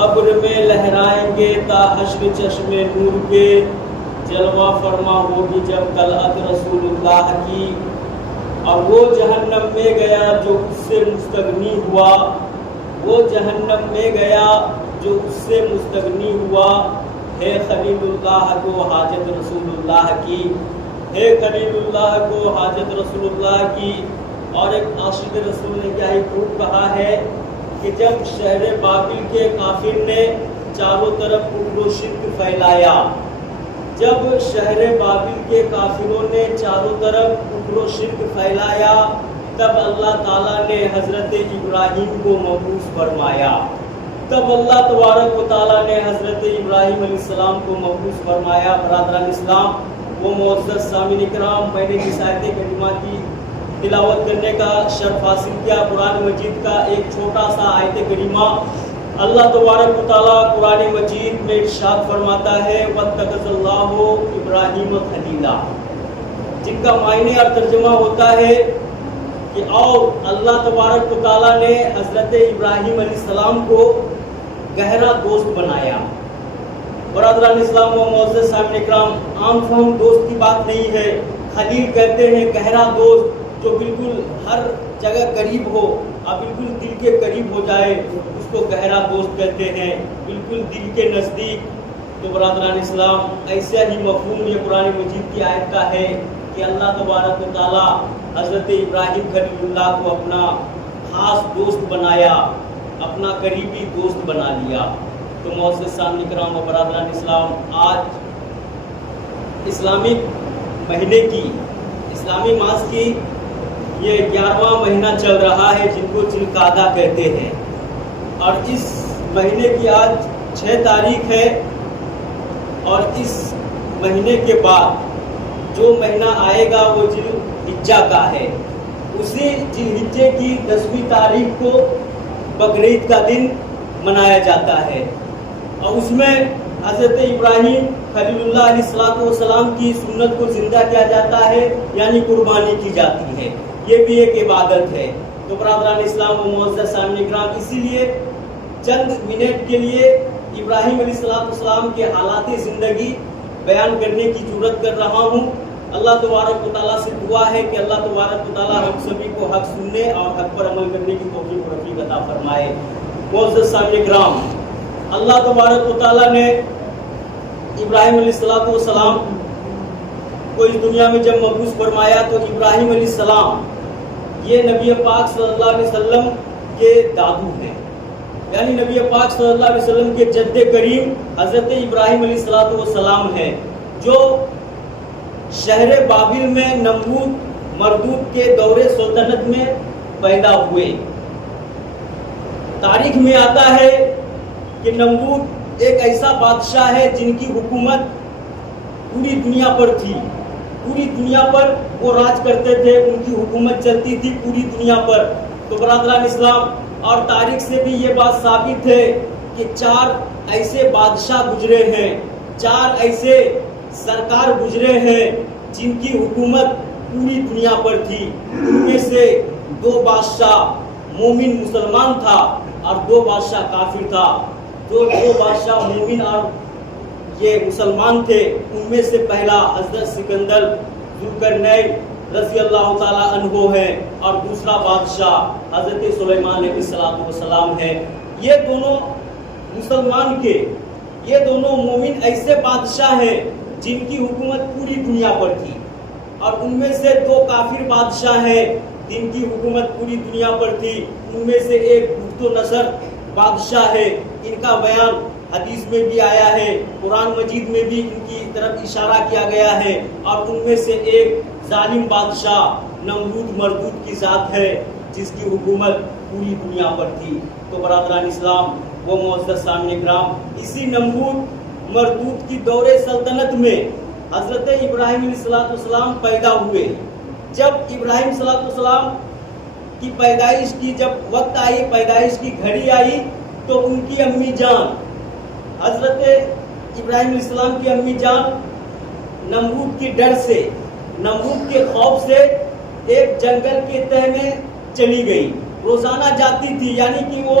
قبر میں لہرائیں گے تا حشر چشم نور کے، جلوہ فرما ہوگی جب طلعت رسول اللہ کی۔ اور وہ جہنم میں گیا جو اس سے مستغنی ہوا، وہ جہنم میں گیا جو اس سے مستغنی ہوا، ہے خلیل اللہ کو حاجت رسول اللہ کی، ہے خلیل اللہ کو حاجت رسول اللہ کی۔ اور ایک عاشق رسول نے کیا ہی خوب کہا ہے کہ جب شہر بابل کے کافر نے چاروں طرف کفر و شرک پھیلایا، جب شہر بابل کے کافروں نے چاروں طرف کفر و شرک پھیلایا، تب اللہ تعالیٰ نے حضرت ابراہیم کو مبعوث فرمایا، تب اللہ تبارک و تعالیٰ نے حضرت ابراہیم علیہ السلام کو مبعوث فرمایا۔ برادران اسلام وہ معزز سامعین کرام، میں نے جس آیت کریمہ کی تلاوت کرنے کا شرف حاصل کیا، قرآن مجید کا ایک چھوٹا سا آیت کریمہ، اللہ تبارک و تعالیٰ قرآن مجید میں ارشاد فرماتا ہے وَاتَّخَذَ اللَّهُ إِبْرَاهِيمَ خَلِيلًا، جن کا معنی اور ترجمہ ہوتا ہے کہ اور اللہ تبارک و تعالیٰ نے حضرت ابراہیم علیہ السلام کو گہرا دوست بنایا۔ برادران اسلام و معزز سامعین کرام، عام فہم دوست کی بات نہیں ہے، خلیل کہتے ہیں گہرا دوست جو بالکل ہر جگہ قریب ہو اور بالکل دل کے قریب ہو جائے، اس کو گہرا دوست کہتے ہیں، بالکل دل کے نزدیک۔ تو برادران اسلام ایسا ہی مفہوم یہ قرآن مجید کی آیت کا ہے کہ اللہ تبارک و تعالیٰ حضرت ابراہیم خلیل اللہ کو اپنا خاص دوست بنایا، اپنا قریبی دوست بنا لیا۔ تو معزز سامعین کرام و برادران اسلام، آج اسلامک مہینے کی، اسلامی ماس کی یہ 11واں مہینہ چل رہا ہے جن کو ذوالقعدہ کہتے ہیں، اور اس مہینے کی آج 6 تاریخ ہے، اور اس مہینے کے بعد جو مہینہ آئے گا وہ ذوالحجہ کا ہے۔ اسی ذوالحجہ کی 10ویں تاریخ کو بقرعید کا دن منایا جاتا ہے، اور اس میں حضرت ابراہیم خلیل اللہ علیہ السلام کی سنت کو زندہ کیا جاتا ہے، یعنی قربانی کی جاتی ہے، یہ بھی ایک عبادت ہے۔ تو برادران اسلام و معزز سامعین کرام، اسی لیے چند منٹ کے لیے ابراہیم علیہ السلام کے حالات زندگی بیان کرنے کی جرات کر رہا ہوں۔ اللہ تبارک و تعالیٰ سے دعا ہے کہ اللہ تبارک و تعالیٰ ہم سبھی کو حق سننے اور حق پر عمل کرنے کی توفیق و رفیق عطا فرمائے۔ معزز سامعین کرام، اللہ تبارک و تعالیٰ نے ابراہیم علیہ السلام کو اس دنیا میں جب مبعوث فرمایا تو ابراہیم علیہ السلام یہ نبی پاک صلی اللہ علیہ وسلم کے دادو ہیں، یعنی نبی پاک صلی اللہ علیہ وسلم کے جد کریم حضرت ابراہیم علیہ السلام ہیں، جو شہر بابل میں نمرود مردود کے دور سلطنت میں پیدا ہوئے۔ تاریخ میں آتا ہے کہ نمرود ایک ایسا بادشاہ ہے جن کی حکومت پوری دنیا پر تھی، پوری دنیا پر وہ راج کرتے تھے، ان کی حکومت چلتی تھی پوری دنیا پر۔ تو برادران اسلام اور تاریخ سے بھی یہ بات ثابت ہے کہ 4 ایسے بادشاہ گزرے ہیں، 4 ایسے سرکار گزرے ہیں جن کی حکومت پوری دنیا پر تھی۔ ان میں سے 2 بادشاہ مومن مسلمان تھا اور 2 بادشاہ کافر تھا۔ جو 2 بادشاہ مومن اور یہ مسلمان تھے، ان میں سے پہلا حضرت سکندر ذوالقرنین رضی اللہ تعالیٰ عنہ ہے، اور دوسرا بادشاہ حضرت سلیمان علیہ السلام ہے۔ یہ دونوں مسلمان کے، یہ دونوں مومن ایسے بادشاہ ہیں جن کی حکومت پوری دنیا پر تھی، اور ان میں سے 2 کافر بادشاہ ہیں جن کی حکومت پوری دنیا پر تھی۔ ان میں سے ایک بخت و نصر بادشاہ ہے، ان کا بیان حدیث میں بھی آیا ہے، قرآن مجید میں بھی ان کی طرف اشارہ کیا گیا ہے، اور ان میں سے ایک ظالم بادشاہ نمرود مردود کی ذات ہے جس کی حکومت پوری دنیا پر تھی۔ تو برادران اسلام و معزز سامعین کرام، اسی نمرود مردود کی دور سلطنت میں حضرت ابراہیم علیہ السلام پیدا ہوئے۔ جب ابراہیم صلی اللہ علیہ وسلم کی پیدائش کی جب وقت آئی، پیدائش کی گھڑی آئی، تو ان کی امی جان حضرت ابراہیم علیہ السلام کی امی جان نمرود کے ڈر سے، نمرود کے خوف سے ایک جنگل کے تہہ میں چلی گئی۔ روزانہ جاتی تھی، یعنی کہ وہ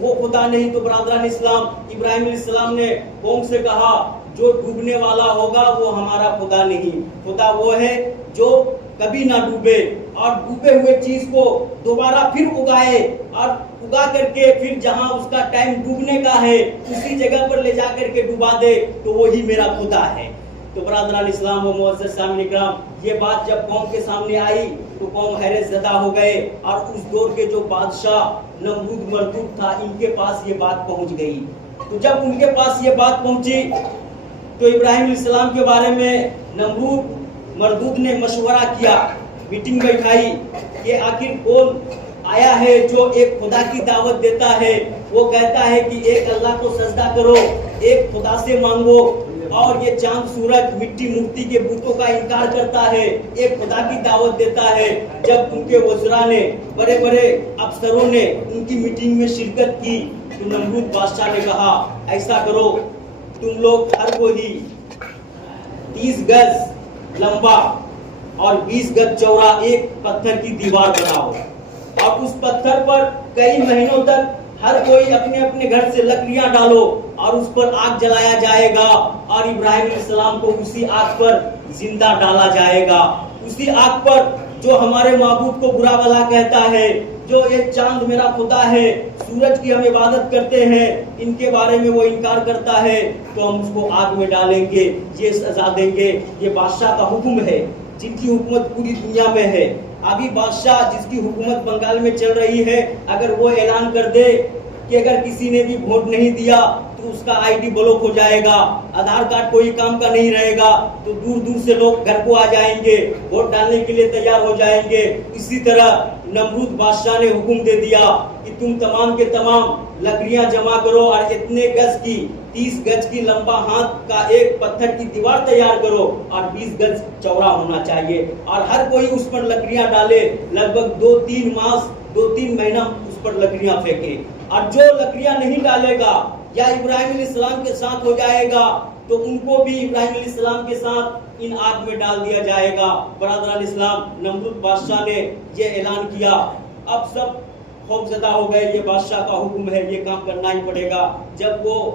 وہ خدا نہیں. تو برادران اسلام ابراہیم علیہ السلام نے قوم سے کہا جو ڈوبنے والا ہوگا وہ ہمارا خدا نہیں. خدا وہ ہے جو کبھی نہ ڈوبے اور ڈوبے ہوئے چیز کو دوبارہ پھر اگائے اور اگا کر کے پھر جہاں اس کا ٹائم ڈوبنے کا ہے اسی جگہ پر لے جا کر کے ڈوبا دے تو وہی میرا خدا ہے. تو برادران اسلام و معزز سامعین کرام یہ بات جب قوم کے سامنے آئی تو قوم حیرت زدہ ہو گئے اور اس دور کے جو بادشاہ نمرود مردود تھا ان کے پاس یہ بات پہنچ گئی. تو جب ان کے پاس یہ بات پہنچی تو ابراہیم علیہ السلام کے بارے میں نمرود مردود نے مشورہ کیا, میٹنگ بیٹھائی کہ آخر کون آیا ہے جو ایک خدا کی دعوت دیتا ہے, وہ کہتا ہے کہ ایک اللہ کو سجدہ کرو, ایک خدا سے مانگو, اور یہ چاند سورج مٹی مورتی کے بتوں کا انکار کرتا ہے, ایک خدا کی دعوت دیتا ہے. جب ان کے وزراء نے بڑے بڑے افسروں نے ان کی میٹنگ میں شرکت کی تو نمرود بادشاہ نے کہا ایسا کرو تم لوگ ہر کوئی 30 گز لمبا اور 20 گز چوڑا ایک پتھر کی دیوار بناؤ اور اس پتھر پر کئی مہینوں تک ہر کوئی اپنے اپنے گھر سے لکڑیاں ڈالو اور اس پر آگ جلایا جائے گا اور ابراہیم علیہ السلام کو اسی آگ پر زندہ ڈالا جائے گا. اسی آگ پر جو ہمارے معبود کو برا بھلا کہتا ہے, جو یہ چاند میرا خدا ہے, سورج کی ہم عبادت کرتے ہیں, ان کے بارے میں وہ انکار کرتا ہے تو ہم اس کو آگ میں ڈالیں گے, یہ سزا دیں گے. یہ بادشاہ کا حکم ہے جن کی حکومت پوری دنیا میں ہے. ابھی بادشاہ جس کی حکومت بنگال میں چل رہی ہے اگر وہ اعلان کر دے کہ اگر کسی نے بھی ووٹ نہیں دیا تو اس کا آئی ڈی بلاک ہو جائے گا, آدھار کارڈ کوئی کام کا نہیں رہے گا, تو دور دور سے لوگ گھر کو آ جائیں گے, ووٹ ڈالنے کے لیے تیار ہو جائیں گے. اسی طرح نمرود بادشاہ نے حکم دے دیا کہ تم تمام کے تمام لکڑیاں جمع کرو اور اتنے گز کی 30 گز کی لمبا ہاتھ کا ایک پتھر کی دیوار تیار کرو اور 20 گز چوڑا ہونا چاہیے اور ہر کوئی اس پر لکڑیاں ڈالے. لگ بھگ 2-3 مہینہ اس پر لکڑیاں پھینکے اور جو لکڑیاں نہیں ڈالے گا یا ابراہیم علیہ السلام کے ساتھ ہو جائے گا تو ان کو بھی ابراہیم علیہ السلام کے ساتھ ان آگ میں ڈال دیا جائے گا. برادران اسلام نمرود بادشاہ نے یہ اعلان کیا. اب سب خوف زدہ ہو گئے, یہ بادشاہ کا حکم ہے, یہ کام کرنا ہی پڑے گا. جب وہ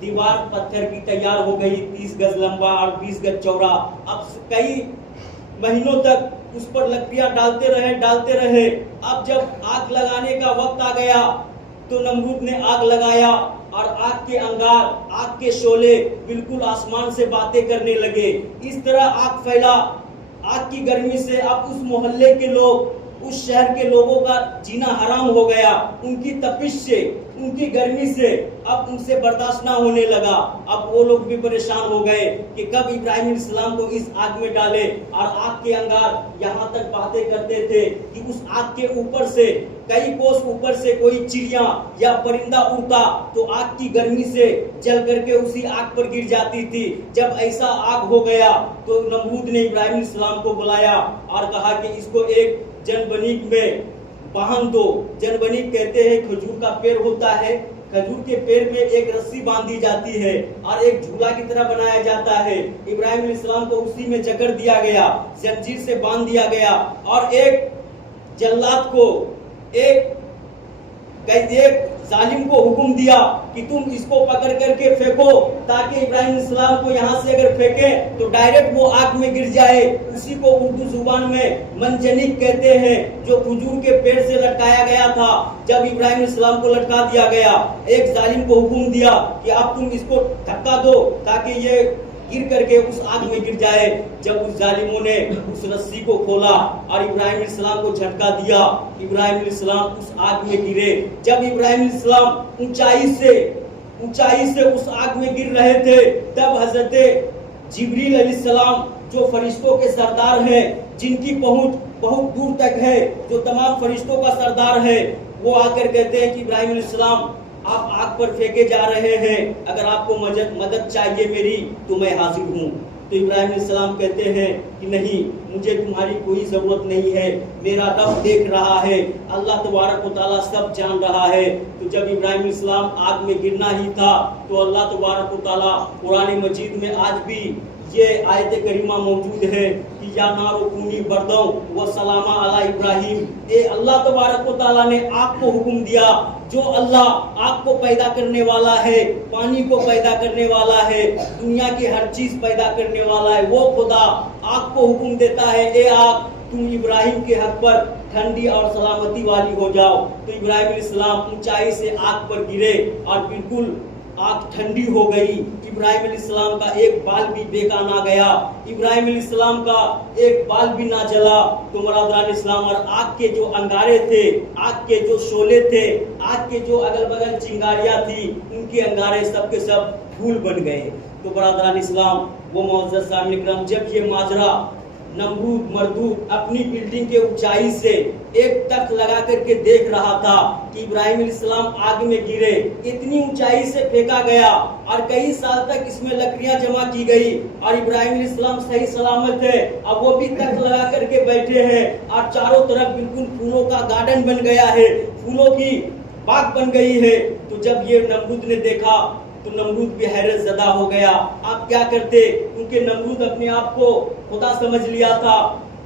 دیوار پتھر کی تیار ہو گئی 30 گز لمبا اور 20 گز چوڑا, اب کئی مہینوں تک اس پر لکڑیاں ڈالتے رہے. اب جب آگ لگانے کا وقت آ گیا تو نمرود نے آگ لگایا اور آگ کے انگار, آگ کے شعلے بالکل آسمان سے باتیں کرنے لگے. اس طرح آگ پھیلا, آگ کی گرمی سے اب اس محلے کے لوگ, اس شہر کے لوگوں کا جینا حرام ہو گیا. ان کی تپش سے, ان کی گرمی سے اب ان سے برداشت نہ ہونے لگا. اب وہ لوگ بھی پریشان ہو گئے کہ کب ابراہیم علیہ السلام کو اس آگ میں ڈالے, اور آگ کے انگار یہاں تک باتیں کرتے تھے کہ اس آگ کے اوپر سے کئی کوس اوپر سے کوئی چڑیا یا پرندہ اڑتا تو آگ کی گرمی سے جل کر کے اسی آگ پر گر جاتی تھی. جب ایسا آگ ہو گیا تو نمرود نے ابراہیم علیہ السلام کو بلایا اور کہا کہ اس کو ایک جنبنیک میں باندھ دو. جنبنیک کہتے ہیں کھجور کا پیڑ ہوتا ہے, کھجور کے پیڑ میں ایک رسی باندھی جاتی ہے اور ایک جھولا کی طرح بنایا جاتا ہے. ابراہیم علیہ السلام کو اسی میں جکڑ دیا گیا, زنجیر سے باندھ دیا گیا اور ایک جلاد کو, ایک ظالم کو حکم دیا کہ تم اس کو پکڑ کر کے پھینکو تاکہ ابراہیم علیہ السلام کو یہاں سے اگر پھینکیں تو ڈائریکٹ وہ آگ میں گر جائے. اسی کو اردو زبان میں منجنیق کہتے ہیں, جو کھجور کے پیڑ سے لٹکایا گیا تھا. جب ابراہیم علیہ السلام کو لٹکا دیا گیا, ایک ظالم کو حکم دیا کہ اب تم اس کو دھکا دو تاکہ یہ گر کر کے اس آگ میں گر جائے. جب اس ظالموں نے اس رسی کو کھولا اور ابراہیم علیہ السلام کو جھٹکا دیا, ابراہیم علیہ السلام اس آگ میں گرے. جب ابراہیم علیہ السلام اونچائی سے اس آگ میں گر رہے تھے تب حضرت جبریل علیہ السلام, جو فرشتوں کے سردار ہیں, جن کی پہنچ بہت دور تک ہے, جو تمام فرشتوں کا سردار ہے, وہ آ کر کہتے ہیں کہ ابراہیم علیہ السلام آپ آگ پر پھینکے جا رہے ہیں, اگر آپ کو مدد چاہیے میری تو میں حاضر ہوں. تو ابراہیم علیہ السلام کہتے ہیں کہ نہیں, مجھے تمہاری کوئی ضرورت نہیں ہے، میرا رب دیکھ رہا ہے، اللہ تبارک و تعالیٰ سب جان رہا ہے۔ تو جب ابراہیم علیہ السلام آگ میں گرنا ہی تھا تو اللہ تبارک و تعالیٰ قرآن مجید میں آج بھی یہ آیت کریمہ موجود ہے کہ یا نار کونی بردوں و سلامہ علی ابراہیم، اے اللہ تبارک و تعالیٰ نے آگ کو حکم دیا، جو اللہ آگ کو پیدا کرنے والا ہے، پانی کو پیدا کرنے والا ہے، دنیا کی ہر چیز پیدا کرنے والا ہے، وہ خدا آگ کو حکم دیتا ہے اے آگ تم ابراہیم کے حق پر ٹھنڈی اور سلامتی والی ہو جاؤ۔ تو ابراہیم علیہ السلام اونچائی سے آگ پر گرے اور بالکل آگ ٹھنڈی ہو گئی، ابراہیم علیہ السلام کا ایک بال بھی بیکا نہ گیا، ابراہیم علیہ السلام کا ایک بال بھی نہ جلا۔ تو برادران اسلام، اور آگ کے جو انگارے تھے، آگ کے جو شعلے تھے، آگ کے جو اگل بگل چنگاریاں تھی، ان کے انگارے سب کے سب پھول بن گئے۔ تو برادران اسلام وہ معزز سامعین کرام، جب یہ ماجرا نمرود مردود اپنی بلڈنگ کے اونچائی سے ایک تخت لگا کر کے دیکھ رہا تھا کہ ابراہیم علیہ السلام آگ میں گرے، اتنی اونچائی سے پھینکا گیا اور کئی سال تک اس میں لکڑیاں جمع کی گئی اور ابراہیم علیہ السلام صحیح سلامت ہے، اب وہ بھی تخت لگا کر کے بیٹھے ہیں اور چاروں طرف بالکل پھولوں کا گارڈن بن گیا ہے، پھولوں کی باغ بن گئی ہے۔ تو جب یہ نمرود نے دیکھا تو نمرود بھی حیرت زدہ ہو گیا، آپ کیا کرتے؟ کیونکہ نمرود اپنے آپ کو خدا سمجھ لیا تھا،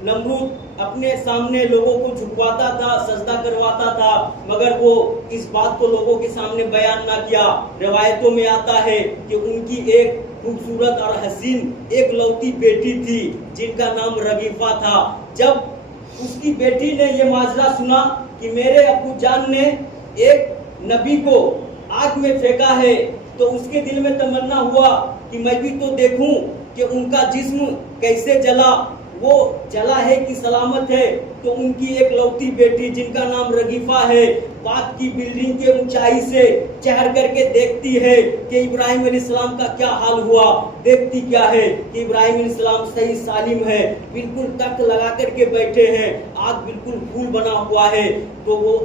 نمرود اپنے سامنے لوگوں کو جھکواتا تھا، سجدہ کرواتا تھا، مگر وہ اس بات کو لوگوں کے سامنے بیان نہ کیا۔ روایتوں میں آتا ہے کہ ان کی ایک خوبصورت اور حسین ایک لوتی بیٹی تھی جن کا نام رگیفہ تھا۔ جب اس کی بیٹی نے یہ ماجرا سنا کہ میرے ابو جان نے ایک نبی کو آگ میں پھینکا ہے، تو اس کے دل میں تمنا ہوا کہ میں بھی تو دیکھوں کہ ان کا جسم کیسے جلا، وہ جلا ہے کہ سلامت ہے۔ تو ان کی ایک لوتی بیٹی جن کا نام رگیفہ ہے، باغ کی بلڈنگ کے اونچائی سے چڑھ کر کے دیکھتی ہے کہ ابراہیم علیہ السلام کا کیا حال ہوا۔ دیکھتی کیا ہے کہ ابراہیم علیہ السلام صحیح سالم ہے، بالکل تخت لگا کر کے بیٹھے ہیں، آگ بالکل پھول بنا ہوا ہے۔ تو وہ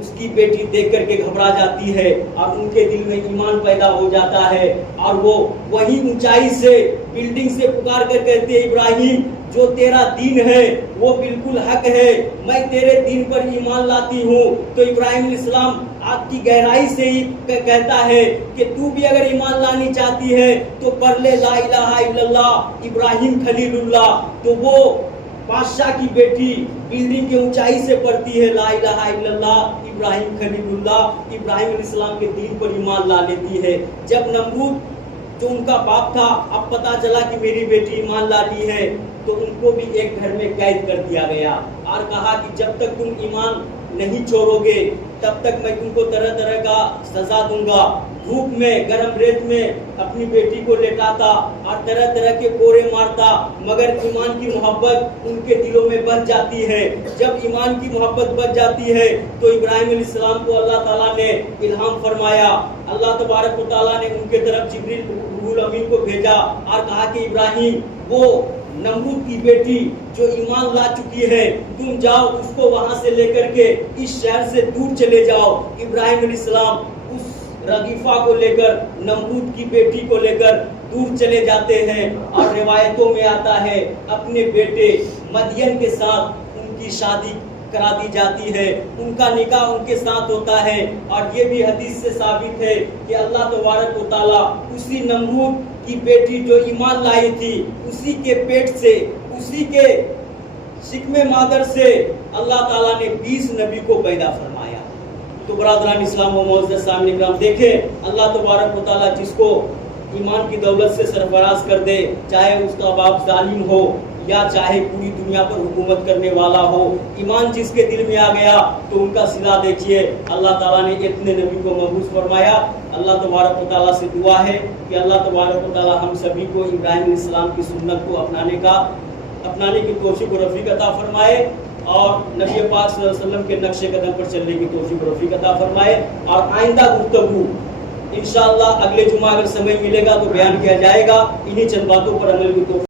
اس کی بیٹی دیکھ کر کے گھبرا جاتی ہے اور ان کے دل میں ایمان پیدا ہو جاتا ہے اور وہ وہی اونچائی سے بلڈنگ سے پکار کر کہتے ہیں ابراہیم جو تیرا دین ہے وہ بالکل حق ہے، میں تیرے دین پر ایمان لاتی ہوں۔ تو ابراہیم علیہ السلام آگ کی گہرائی سے ہی کہتا ہے کہ تو بھی اگر ایمان لانی چاہتی ہے تو پڑھ لے لا الہ الا اللہ ابراہیم خلیل اللہ۔ تو وہ بادشاہ کی بیٹی بلڈنگ کے اونچائی سے پڑھتی ہے لا الہ الا اللہ ابراہیم خلیل اللہ، ابراہیم علیہ السلام کے دین پر ایمان لا لیتی ہے۔ جب نمرود جو ان کا باپ تھا اب پتا چلا کہ میری بیٹی ایمان لا لی ہے تو ان کو بھی ایک گھر میں قید کر دیا گیا اور کہا کہ جب تک تم ایمان نہیں چھوڑو گے تب تک میں تم کو طرح طرح کا سزا دوں گا۔ دھوپ میں گرم ریت میں اپنی بیٹی کو لٹاتا اور طرح طرح کے کوڑے مارتا، مگر ایمان کی محبت ان کے دلوں میں بچ جاتی ہے۔ جب ایمان کی محبت بچ جاتی ہے تو ابراہیم علیہ السلام کو اللہ تعالیٰ نے الہام فرمایا، اللہ تبارک و تعالیٰ نے ان کے طرف جبریل روح الامین کو بھیجا اور کہا کہ ابراہیم وہ نمرود کی بیٹی جو ایمان لا چکی ہے تم جاؤ اس کو وہاں سے لے کر کے اس شہر سے دور چلے جاؤ۔ ابراہیم علیہ السلام اس رگیفہ کو لے کر نمرود کی بیٹی کو لے کر دور چلے جاتے ہیں اور روایتوں میں آتا ہے اپنے بیٹے مدین کے ساتھ ان کی شادی کرا دی جاتی ہے، ان کا نکاح ان کے ساتھ ہوتا ہے۔ اور یہ بھی حدیث سے ثابت ہے کہ اللہ تبارک و تعالیٰ اسی نمرود کی بیٹی جو ایمان لائی تھی اسی کے پیٹ سے، اسی کے شکم مادر سے اللہ تعالیٰ نے 20 نبی کو پیدا فرمایا۔ تو برادران اسلام و معزز سامعین کرام، دیکھیں اللہ تبارک و تعالیٰ جس کو ایمان کی دولت سے سرفراز کر دے، چاہے اس کا باپ ظالم ہو یا چاہے پوری دنیا پر حکومت کرنے والا ہو، ایمان جس کے دل میں آ گیا تو ان کا صلہ دیکھیے اللہ تعالیٰ نے اتنے نبی کو مبعوث فرمایا۔ اللہ تبارک و تعالیٰ سے دعا ہے کہ اللہ تبارک و تعالیٰ ہم سبھی کو ابراہیم علیہ السلام کی سنت کو اپنانے کی توفیق و رفیق عطا فرمائے اور نبی پاک صلی اللہ علیہ وسلم کے نقش قدم پر چلنے کی توفیق و رفیق عطا فرمائے۔ اور آئندہ گفتگو انشاءاللہ اگلے جمعہ اگر سمے ملے گا تو بیان کیا جائے گا، انہی چند باتوں پر عمل کی توفیق